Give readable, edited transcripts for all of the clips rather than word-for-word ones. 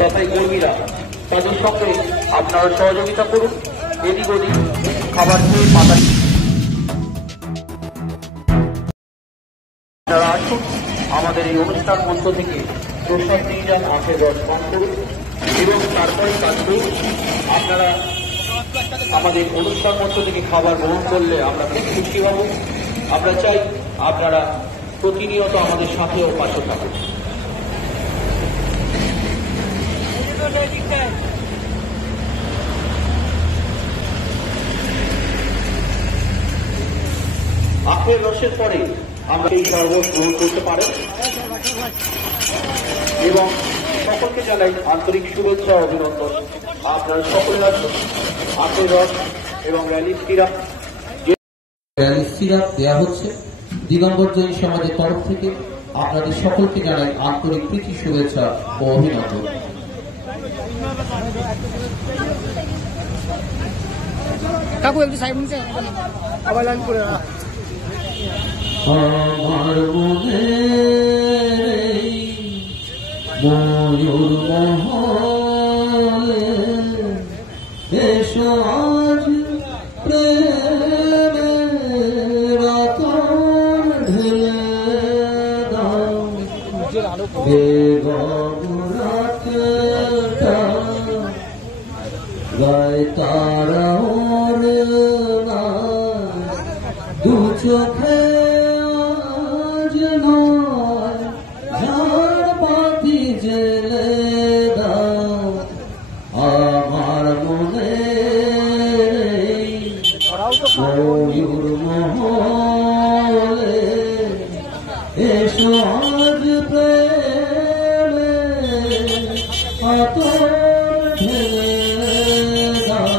ব্যবসায়ী কর্মীরা, তাদের সঙ্গে আপনারা সহযোগিতা করুন। এদিক ওদিক খাবার খেয়ে মাথা আপনারা আসুন, আমাদের এই অনুষ্ঠান মঞ্চ থেকে প্রসাদ নিয়ে যান, আখের রস পান করুন এবং তারপরে কাজ করুন। আপনারা আমাদের অনুষ্ঠান মঞ্চ থেকে খাবার গ্রহণ করলে আমরা খুব খুশি হব। আমরা চাই আপনারা প্রতিনিয়ত আমাদের সাথে ও পাশে থাকুন। আখের রসের পরে আমরা এই শরবত গ্রহণ করতে পারেন এবং সকলকে জানাই আন্তরিক শুভেচ্ছা ও অভিনন্দন। আপনারা সকলে আসুন, আখের রস এবং র্যালিস সিরাপ দেওয়া হচ্ছে দিগম্বর জৈন সমাজের তরফ থেকে। আপনাদের সকলকে জানাই আন্তরিক প্রীতি শুভেচ্ছা ও অভিনন্দন। কাকু একটু সাইড নিচে আবার লাইন করে আমার মনে ময়ূর মহলে এসো আজ প্রেমের আতর ঢেলে দাও, বেগম রাতটা গায়ে তারা ওরে না, দু চোখে আজ নয় ঝাড় বাতি জেলে দাও। আমার মনে ময়ূর মহলে এসো আজ প্রেমে আতর ঢেলে দাও।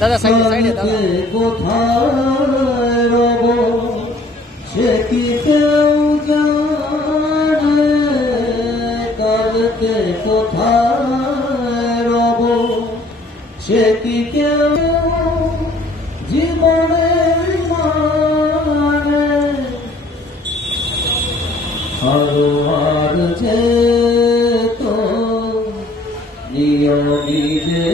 দাদা সাইডে সাইডে দাদা কোথায় রব সে কি কেউ জানে, কালকে কোথায় রব সে কি কেউ জীবনের মানে। আর যে তো নিয়মিতে